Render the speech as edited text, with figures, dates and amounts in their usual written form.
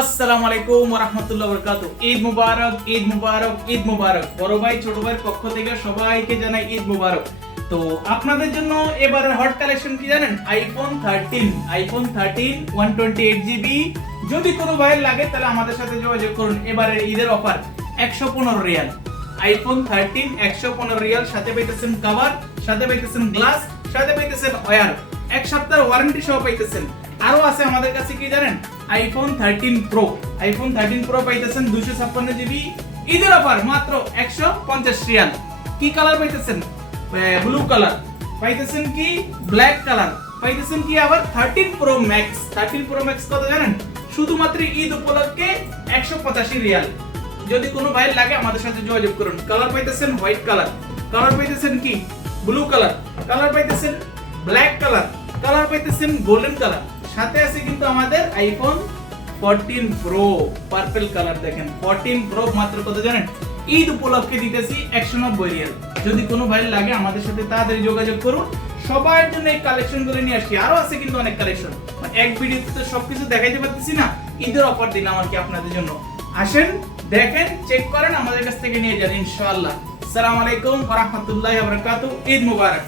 আসসালামু আলাইকুম ওয়া রাহমাতুল্লাহি ওয়া বারাকাতুহু। ঈদ মুবারক, ঈদ মুবারক, ঈদ মুবারক। বড় ভাই ছোট ভাইয়ের পক্ষ থেকে সবাইকে জানাই ঈদ মুবারক। তো আপনাদের জন্য এবারের হট কালেকশন কি জানেন? IPhone 13 128GB। যদি কোনো ভাইয়ের লাগে তাহলে আমাদের সাথে যোগাযোগ করুন। এবারের ঈদের অফার 115 রিয়াল। আইফোন 13 115 রিয়াল, সাথে পাইতেছেন কভার, সাথে পাইতেছেন গ্লাস, সাথে পাইতেছেন ওয়্যার, এক সপ্তাহের ওয়ারেন্টি সহ পাইতেছেন। আরো আছে আমাদের কাছে কি জানেন? IPhone 13 pro. আইফোন 13 প্রো পাইতেছেন 256GB। ঈদের অফার মাত্র 150 রিয়াল। কি কালার পাইতেছেন? ব্লু কালার পাইতেছেন, কি ব্ল্যাক কালার পাইতেছেন, কি আবার 13 প্রো ম্যাক্স। 13 প্রো ম্যাক্স কত জানেন? শুধুমাত্র ঈদ উপলক্ষে 185 রিয়াল। যদি কোনো ভাই লাগে আমাদের সাথে যোগাযোগ করুন। কালার পাইতেছেন হোয়াইট কালার, কালার পাইতেছেন কি ব্লু কালার, কালার পাইতেছেন ব্ল্যাক কালার, কালার পাইতেছেন গোল্ডেন কালার। সাথে আছে কিন্তু আমাদের আইফোন 14 প্রো পার্পল কালার। দেখেন 14 প্রো মাত্র কত জানেন? ঈদ উপলক্ষে দিতেছি 190 রিয়াল। যদি কোনো ভাই লাগে আমাদের সাথে তাড়াতাড়ি যোগাযোগ করুন। সবার জন্য এই কালেকশনগুলো নিয়ে আসি। আরো আছে কিন্তু অনেক কালেকশন, এক ভিডিওতে তো সবকিছু দেখাইতে পারতেছি না। ঈদের অফার দিলাম আর কি আপনাদের জন্য। আসেন, দেখেন, চেক করেন, আমাদের কাছ থেকে নিয়ে যান ইনশাআল্লাহ। আসসালামু আলাইকুম ওয়া রাহমাতুল্লাহি ওয়া বারাকাতুহু। ঈদ মুবারক।